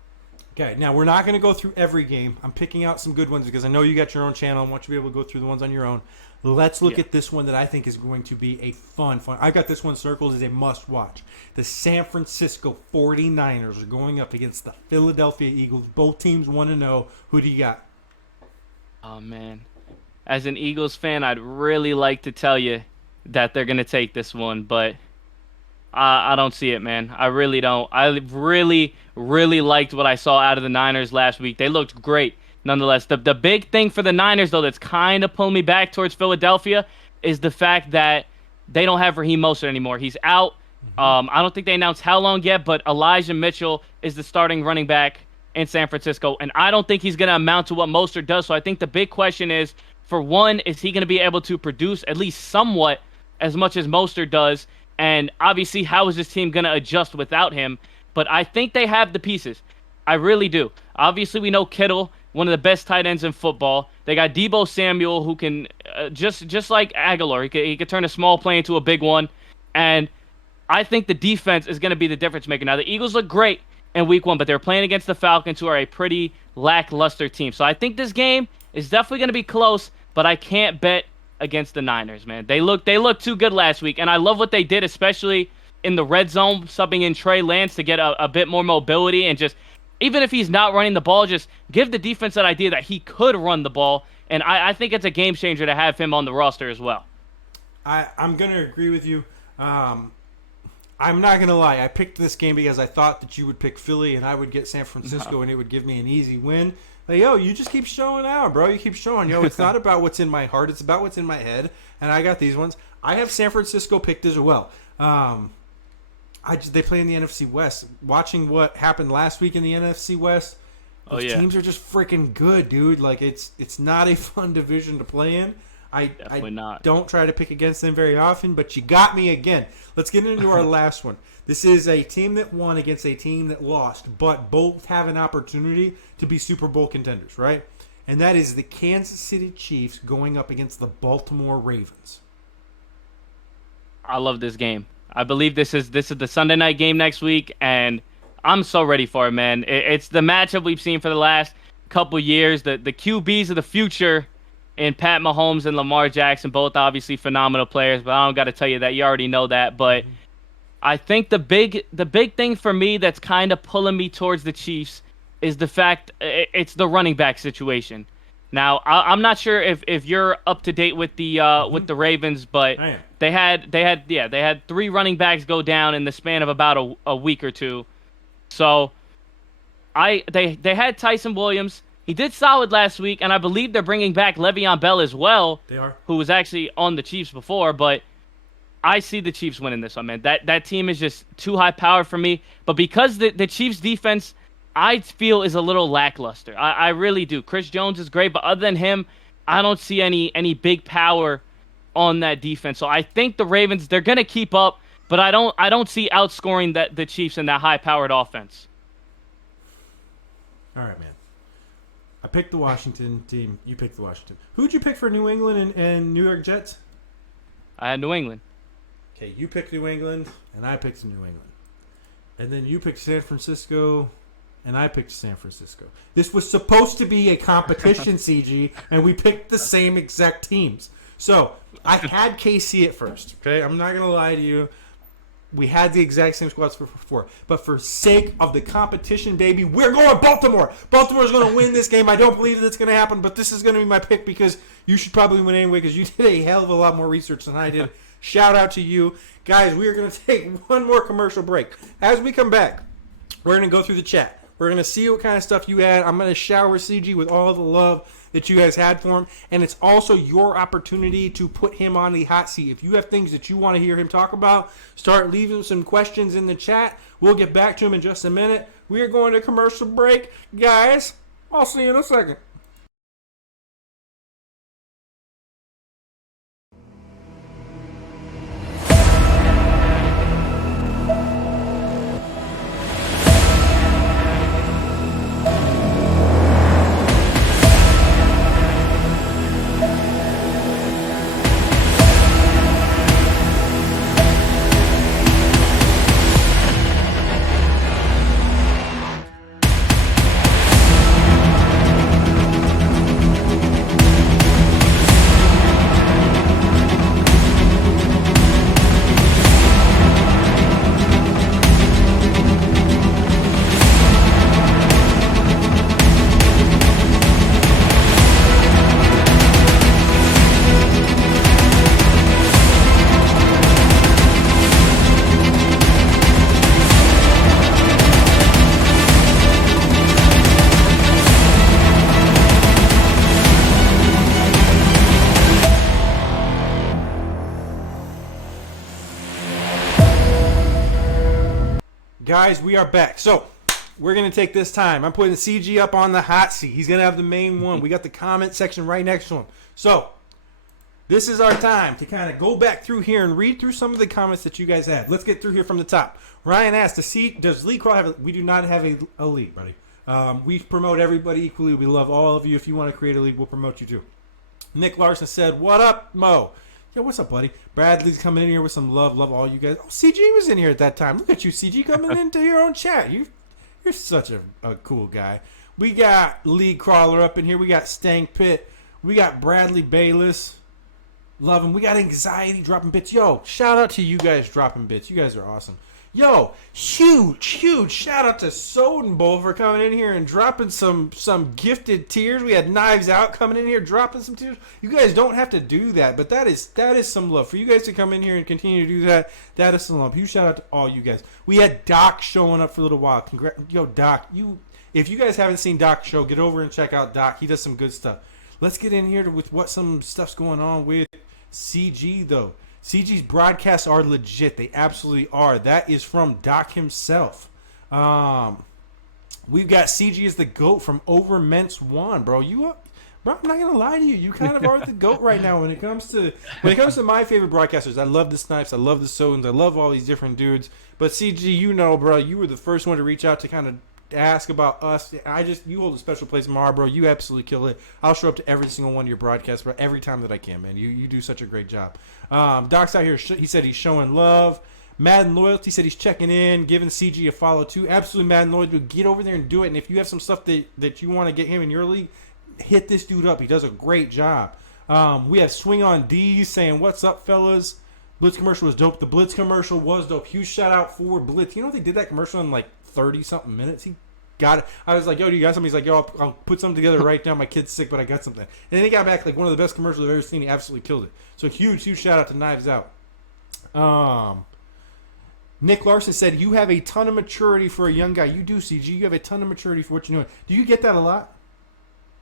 Okay, now we're not going to go through every game. I'm picking out some good ones because I know you got your own channel. I want you to be able to go through the ones on your own. Let's look at this one that I think is going to be a fun. I got this one circled as a must-watch. The San Francisco 49ers are going up against the Philadelphia Eagles. Both teams want to know. Who do you got? Oh, man. As an Eagles fan, I'd really like to tell you that they're going to take this one, but I don't see it, man. I really don't. I really, really liked what I saw out of the Niners last week. They looked great. Nonetheless, the big thing for the Niners, though, that's kind of pulling me back towards Philadelphia is the fact that they don't have Raheem Mostert anymore. He's out. I don't think they announced how long yet, but Elijah Mitchell is the starting running back in San Francisco, and I don't think he's going to amount to what Mostert does. So I think the big question is, for one, is he going to be able to produce at least somewhat as much as Mostert does? And obviously, how is this team going to adjust without him? But I think they have the pieces. I really do. Obviously, we know Kittle, one of the best tight ends in football. They got Deebo Samuel, who can, just like Aguilar, he could turn a small play into a big one. And I think the defense is going to be the difference maker. Now, the Eagles look great in week 1, but they're playing against the Falcons, who are a pretty lackluster team. So I think this game is definitely going to be close, but I can't bet against the Niners, man. They look too good last week, and I love what they did, especially in the red zone, subbing in Trey Lance to get a bit more mobility and just, even if he's not running the ball, just give the defense that idea that he could run the ball. And I think it's a game changer to have him on the roster as well. I'm going to agree with you. I'm not going to lie. I picked this game because I thought that you would pick Philly and I would get San Francisco and it would give me an easy win. Like, you just keep showing out, bro. You keep showing. It's not about what's in my heart. It's about what's in my head. And I got these ones. I have San Francisco picked as well. They play in the NFC West. Watching what happened last week in the NFC West, those teams are just freaking good, dude. Like, it's not a fun division to play in. Definitely not. Don't try to pick against them very often, but you got me again. Let's get into our last one. This is a team that won against a team that lost, but both have an opportunity to be Super Bowl contenders, right? and that is the Kansas City Chiefs going up against the Baltimore Ravens. I love this game. I believe this is the Sunday night game next week, and I'm so ready for it, man. It's the matchup we've seen for the last couple years. The QBs of the future in Pat Mahomes and Lamar Jackson, both obviously phenomenal players, but I don't got to tell you that. You already know that. But I think the big thing for me that's kind of pulling me towards the Chiefs is the fact it's the running back situation. Now, I'm not sure if you're up to date with the Ravens, but they had 3 running backs go down in the span of about a week or two. So they had Tyson Williams. He did solid last week, and I believe they're bringing back Le'Veon Bell as well. They are. Who was actually on the Chiefs before, but I see the Chiefs winning this one, man. That team is just too high powered for me. But because the Chiefs defense, I feel, is a little lackluster. I really do. Chris Jones is great, but other than him, I don't see any big power on that defense. So I think the Ravens, they're gonna keep up, but I don't see outscoring the Chiefs in that high powered offense. All right, man. I picked the Washington team. You picked the Washington. Who'd you pick for New England and New York Jets? I had New England. Okay, you picked New England, and I picked New England. And then you picked San Francisco, and I picked San Francisco. This was supposed to be a competition, CG, and we picked the same exact teams. So I had KC at first, okay? I'm not going to lie to you. We had the exact same squads for 4. But for sake of the competition, baby, we're going Baltimore. Baltimore's going to win this game. I don't believe that it's going to happen, but this is going to be my pick because you should probably win anyway because you did a hell of a lot more research than I did. Shout out to you. Guys, we are going to take one more commercial break. As we come back, we're going to go through the chat. We're going to see what kind of stuff you had. I'm going to shower CG with all the love that you guys had for him. And it's also your opportunity to put him on the hot seat. If you have things that you want to hear him talk about, start leaving some questions in the chat. We'll get back to him in just a minute. We are going to commercial break. Guys, I'll see you in a second. Guys, we are back. So, we're going to take this time. I'm putting CG up on the hot seat. He's going to have the main one. We got the comment section right next to him. So, this is our time to kind of go back through here and read through some of the comments that you guys had. Let's get through here from the top. Ryan asked, does League Crawl have a... We do not have a league, buddy. We promote everybody equally. We love all of you. If you want to create a league, we'll promote you too. Nick Larson said, what up, Mo? Yo, what's up, buddy? Bradley's coming in here with some love. Love all you guys. Oh, CG was in here at that time. Look at you, CG, coming into your own chat. You're such a cool guy. We got League Crawler up in here. We got Stank Pit. We got Bradley Bayless. Love him. We got Anxiety dropping bits. Yo, shout out to you guys dropping bits. You guys are awesome. Yo, huge shout out to Soden Bowl for coming in here and dropping some gifted tears. We had Knives Out coming in here dropping some tears. You guys don't have to do that, but that is some love. For you guys to come in here and continue to do that, that is some love. Huge shout out to all you guys. We had Doc showing up for a little while. Yo, Doc, if you guys haven't seen Doc's show, get over and check out Doc. He does some good stuff. Let's get in here with what some stuff's going on with CG, though. CG's broadcasts are legit. They absolutely are. That is from Doc himself. We've got CG as the GOAT from Over Ments 1, bro. Bro, I'm not gonna lie to you. You kind of are the GOAT right now when it comes to my favorite broadcasters. I love the Snipes. I love the Sodens. I love all these different dudes. But CG, you know, bro, you were the first one to reach out to kind of ask about us. You hold a special place in my heart, bro. You absolutely kill it. I'll show up to every single one of your broadcasts, bro, every time that I can, man. You do such a great job. Doc's out here. He said he's showing love. Madden Loyalty said he's checking in, giving CG a follow too. Absolutely, Madden Loyalty. Get over there and do it. And if you have some stuff that you want to get him in your league, hit this dude up. He does a great job. We have Swing on D's saying, "What's up, fellas? Blitz commercial was dope. The Blitz commercial was dope. Huge shout out for Blitz. You know they did that commercial in like 30 something minutes. He got it. I was like, yo, do you got something? He's like, yo, I'll put something together right now. My kid's sick, but I got something. And then he got back like one of the best commercials I've ever seen. He absolutely killed it. So huge shout out to Knives Out. Nick Larson said, you have a ton of maturity for a young guy. You do, CG. You have a ton of maturity for what you're doing. Do you get that a lot?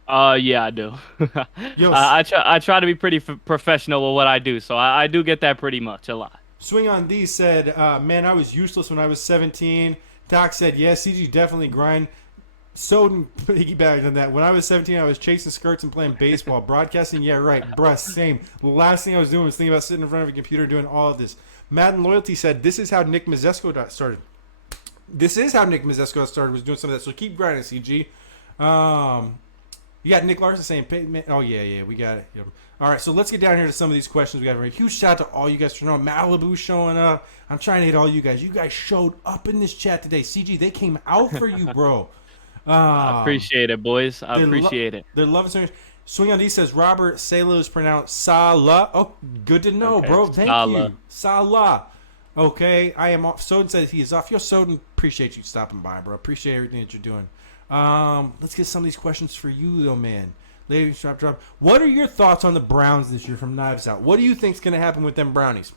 Yeah, I do. I try to be pretty professional with what I do, so I do get that pretty much a lot. Swing on these said, man, I was useless when I was 17. Doc said, yeah, CG definitely grind. Soden piggybacked on that. When I was 17, I was chasing skirts and playing baseball. Broadcasting, yeah, right. Bruh, same. The last thing I was doing was thinking about sitting in front of a computer doing all of this. Madden Loyalty said, this is how Nick Mazesco started. This is how Nick Mazesco started, was doing some of that. So keep grinding, CG. You got Nick Larson saying, oh, yeah, we got it. Yep. All right, so let's get down here to some of these questions. We got a huge shout out to all you guys for knowing. Malibu showing up. I'm trying to hit all you guys. You guys showed up in this chat today. CG, they came out for you, bro. I appreciate it, boys. I appreciate it. They're loving swing. Swing on D says Robert Salo is pronounced Salah. Oh, good to know, bro. Thank you. Salah. Okay, I am off. Soden said he is off. Yo, Soden, appreciate you stopping by, bro. Appreciate everything that you're doing. Let's get some of these questions for you, though, man. Ladies, drop. What are your thoughts on the Browns this year from Knives Out? What do you think's going to happen with them Brownies?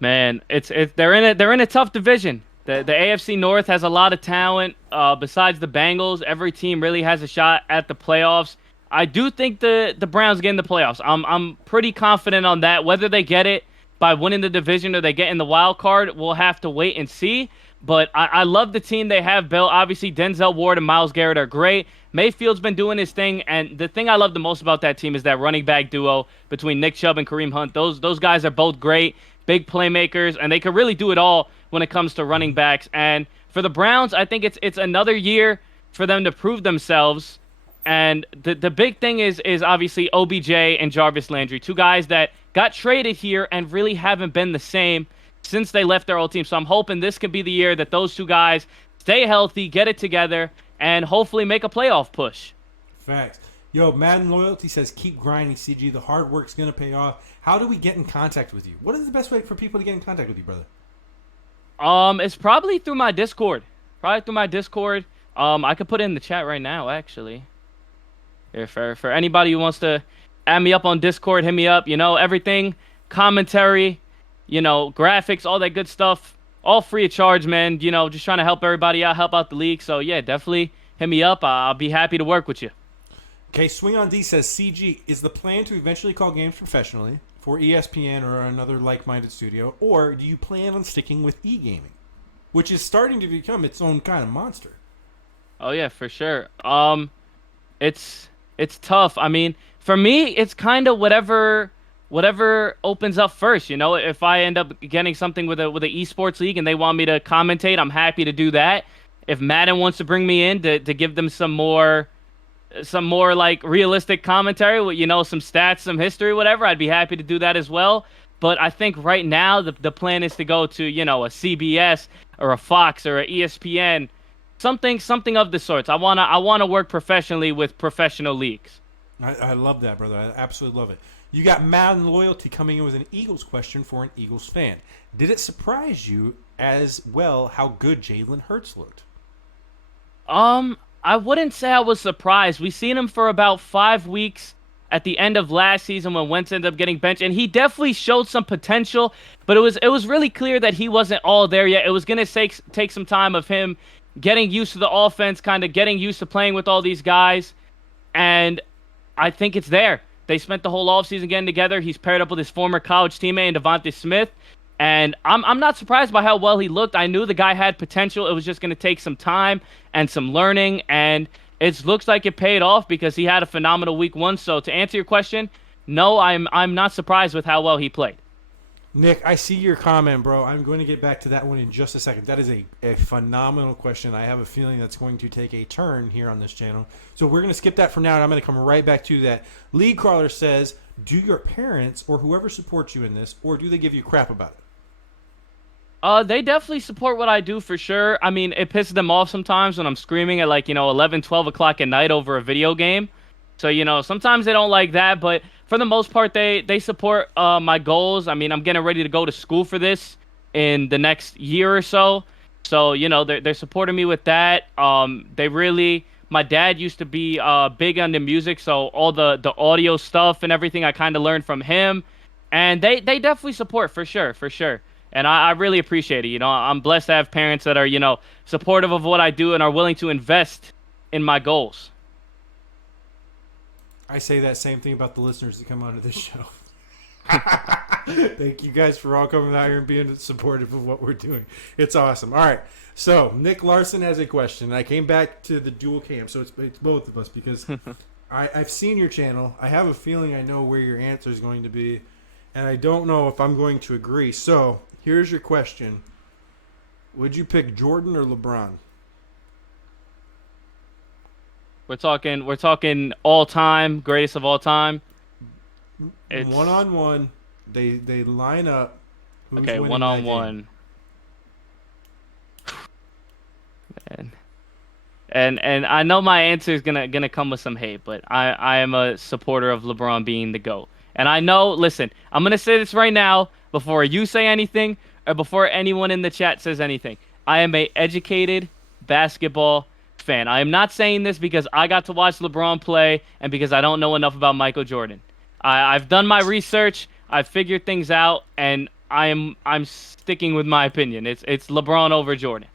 Man, they're in a tough division. The AFC North has a lot of talent. Besides the Bengals, every team really has a shot at the playoffs. I do think the Browns get in the playoffs. I'm pretty confident on that. Whether they get it by winning the division or they get in the wild card, we'll have to wait and see. But I love the team they have built. Obviously, Denzel Ward and Myles Garrett are great. Mayfield's been doing his thing, and the thing I love the most about that team is that running back duo between Nick Chubb and Kareem Hunt. Those guys are both great, big playmakers, and they can really do it all when it comes to running backs. And for the Browns, I think it's another year for them to prove themselves. And the big thing is obviously OBJ and Jarvis Landry, two guys that got traded here and really haven't been the same since they left their old team. So I'm hoping this could be the year that those two guys stay healthy, get it together, and hopefully make a playoff push. Facts. Yo, Madden Loyalty says, keep grinding, CG. The hard work's going to pay off. How do we get in contact with you? What is the best way for people to get in contact with you, brother? It's probably through my Discord. I could put it in the chat right now, actually. Here, for anybody who wants to add me up on Discord, hit me up. You know, everything, commentary, graphics, all that good stuff. All free of charge, man. Just trying to help everybody out, help out the league. So, yeah, definitely hit me up. I'll be happy to work with you. Okay, Swing on D says, CG, is the plan to eventually call games professionally for ESPN or another like-minded studio, or do you plan on sticking with e-gaming, which is starting to become its own kind of monster? Oh, yeah, for sure. It's tough. I mean, for me, it's kind of whatever opens up first. If I end up getting something with a esports league and they want me to commentate, I'm happy to do that. If Madden wants to bring me in to give them some more like realistic commentary with some stats, some history, whatever, I'd be happy to do that as well. But I think right now the plan is to go to a CBS or a Fox or a ESPN, something of the sorts. I wanna work professionally with professional leagues. I love that, brother. I absolutely love it. You got Madden Loyalty coming in with an Eagles question for an Eagles fan. Did it surprise you as well how good Jalen Hurts looked? I wouldn't say I was surprised. We seen him for about 5 weeks at the end of last season when Wentz ended up getting benched, and he definitely showed some potential, but it was really clear that he wasn't all there yet. It was going to take some time of him getting used to the offense, kind of getting used to playing with all these guys, and I think it's there. They spent the whole offseason getting together. He's paired up with his former college teammate, Devontae Smith. And I'm not surprised by how well he looked. I knew the guy had potential. It was just going to take some time and some learning. And it looks like it paid off because he had a phenomenal week 1. So to answer your question, no, I'm not surprised with how well he played. Nick, I see your comment, bro. I'm going to get back to that one in just a second. That is a phenomenal question. I have a feeling that's going to take a turn here on this channel. So we're going to skip that for now, and I'm going to come right back to that. Lead Crawler says, do your parents or whoever supports you in this, or do they give you crap about it? They definitely support what I do for sure. I mean, it pisses them off sometimes when I'm screaming at like, 11, 12 o'clock at night over a video game. So, sometimes they don't like that, but for the most part, they support my goals. I mean, I'm getting ready to go to school for this in the next year or so. So, they're supporting me with that. My dad used to be big on the music, so all the audio stuff and everything I kind of learned from him. And they definitely support for sure, for sure. And I really appreciate it. I'm blessed to have parents that are, supportive of what I do and are willing to invest in my goals. I say that same thing about the listeners that come onto this show. Thank you guys for all coming out here and being supportive of what we're doing. It's awesome. All right. So Nick Larson has a question. I came back to the dual cam, so it's both of us because I've seen your channel. I have a feeling I know where your answer is going to be, and I don't know if I'm going to agree. So here's your question. Would you pick Jordan or LeBron? We're talking all time, greatest of all time. It's one-on-one. They line up. Who's okay, one-on-one. Man. And I know my answer is gonna come with some hate, but I am a supporter of LeBron being the GOAT. And I know, listen, I'm gonna say this right now before you say anything or before anyone in the chat says anything. I am a educated basketball fan. I am not saying this because I got to watch LeBron play and because I don't know enough about Michael Jordan. I've done my research, I've figured things out, and I'm sticking with my opinion. It's LeBron over Jordan.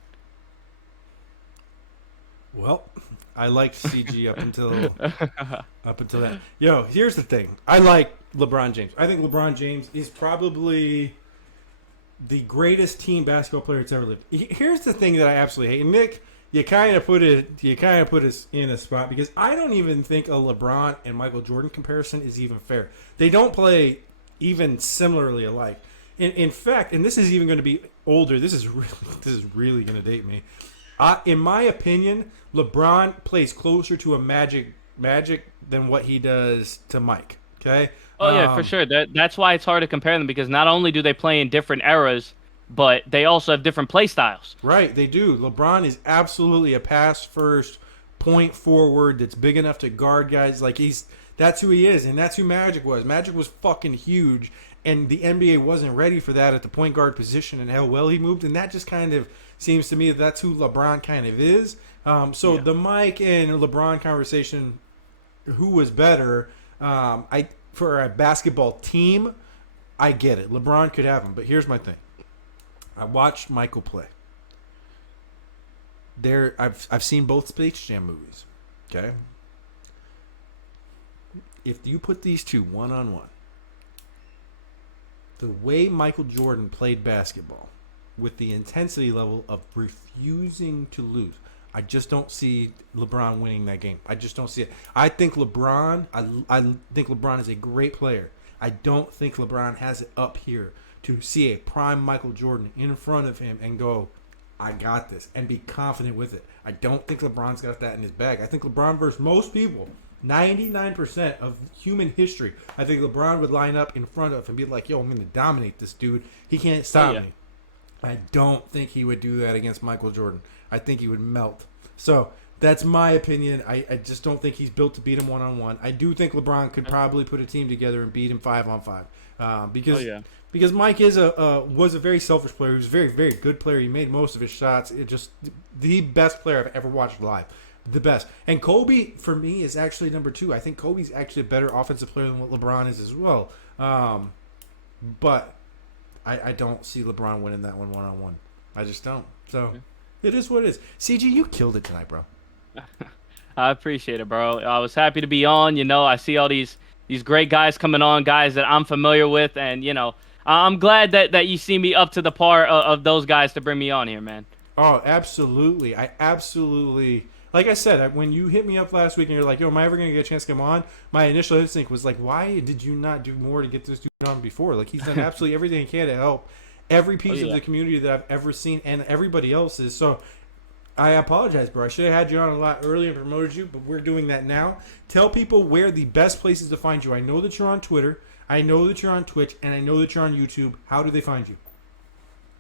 Well, I liked CG up until that. Yo, here's the thing. I like LeBron James. I think LeBron James is probably the greatest team basketball player that's ever lived. Here's the thing that I absolutely hate. And Nick, you kind of put us in a spot because I don't even think a LeBron and Michael Jordan comparison is even fair. They don't play even similarly alike. In fact, and this is even going to be older. This is really going to date me. In my opinion, LeBron plays closer to a Magic than what he does to Mike. Okay. Oh yeah, for sure. That's why it's hard to compare them because not only do they play in different eras, but they also have different play styles. Right, they do. LeBron is absolutely a pass first, point forward that's big enough to guard guys. Like that's who he is, and that's who Magic was. Magic was fucking huge, and the NBA wasn't ready for that at the point guard position and how well he moved, and that just kind of seems to me that's who LeBron kind of is. The Mike and LeBron conversation, who was better? For a basketball team, I get it. LeBron could have him, but here's my thing. I watched Michael play. I've seen both Space Jam movies. Okay? If you put these two one-on-one, the way Michael Jordan played basketball with the intensity level of refusing to lose, I just don't see LeBron winning that game. I just don't see it. I think LeBron is a great player. I don't think LeBron has it up here to see a prime Michael Jordan in front of him and go, I got this, and be confident with it. I don't think LeBron's got that in his bag. I think LeBron versus most people, 99% of human history, I think LeBron would line up in front of and be like, yo, I'm going to dominate this dude. He can't stop me. I don't think he would do that against Michael Jordan. I think he would melt. So that's my opinion. I just don't think he's built to beat him one-on-one. I do think LeBron could probably put a team together and beat him 5-on-5. Because Mike was a very selfish player. He was a very, very good player. He made most of his shots. It just the best player I've ever watched live. The best. And Kobe, for me, is actually number 2. I think Kobe's actually a better offensive player than what LeBron is as well. But I don't see LeBron winning that one-on-one. I just don't. So it is what it is. CG, you killed it tonight, bro. I appreciate it, bro. I was happy to be on. I see all these great guys coming on, guys that I'm familiar with, and I'm glad that you see me up to the par of those guys to bring me on here, man. Oh, absolutely. I absolutely like I said, when you hit me up last week and you're like, yo, am I ever going to get a chance to come on? My initial instinct was like, why did you not do more to get this dude on before? Like, he's done absolutely everything he can to help every piece of the community that I've ever seen and everybody else's. So I apologize, bro. I should have had you on a lot earlier and promoted you, but we're doing that now. Tell people where the best places to find you. I know that you're on Twitter. I know that you're on Twitch, and I know that you're on YouTube. How do they find you?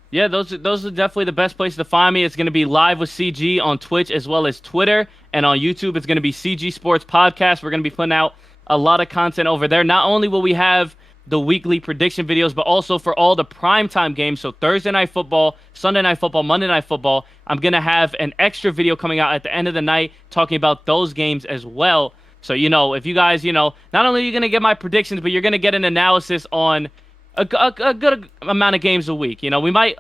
Yeah, those are definitely the best places to find me. It's going to be live with CG on Twitch as well as Twitter, and on YouTube it's going to be CG Sports Podcast. We're going to be putting out a lot of content over there. Not only will we have the weekly prediction videos, but also for all the primetime games. So Thursday Night Football, Sunday Night Football, Monday Night Football, I'm going to have an extra video coming out at the end of the night talking about those games as well. So, if you guys, not only are you going to get my predictions, but you're going to get an analysis on a good amount of games a week.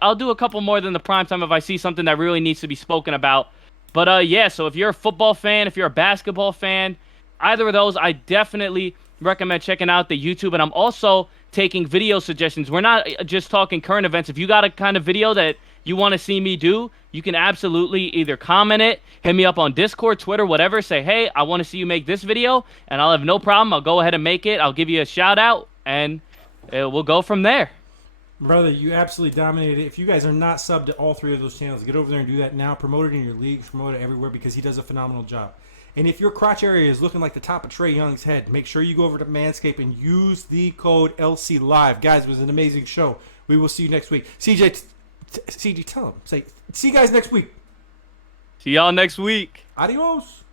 I'll do a couple more than the primetime if I see something that really needs to be spoken about. But, yeah, so if you're a football fan, if you're a basketball fan, either of those, I definitely recommend checking out the YouTube. And I'm also taking video suggestions. We're not just talking current events. If you got a kind of video that you want to see me do, you can absolutely either comment it, hit me up on Discord, Twitter, whatever. Say, hey, I want to see you make this video, and I'll have no problem. I'll go ahead and make it. I'll give you a shout out, and we'll go from there. Brother, you absolutely dominated it. If you guys are not subbed to all three of those channels, get over there and do that now. Promote it in your leagues, promote it everywhere, because he does a phenomenal job. And if your crotch area is looking like the top of Trae Young's head, make sure you go over to Manscaped and use the code LCLive. Guys, it was an amazing show. We will see you next week. CG, tell him. See you guys next week. See y'all next week. Adios.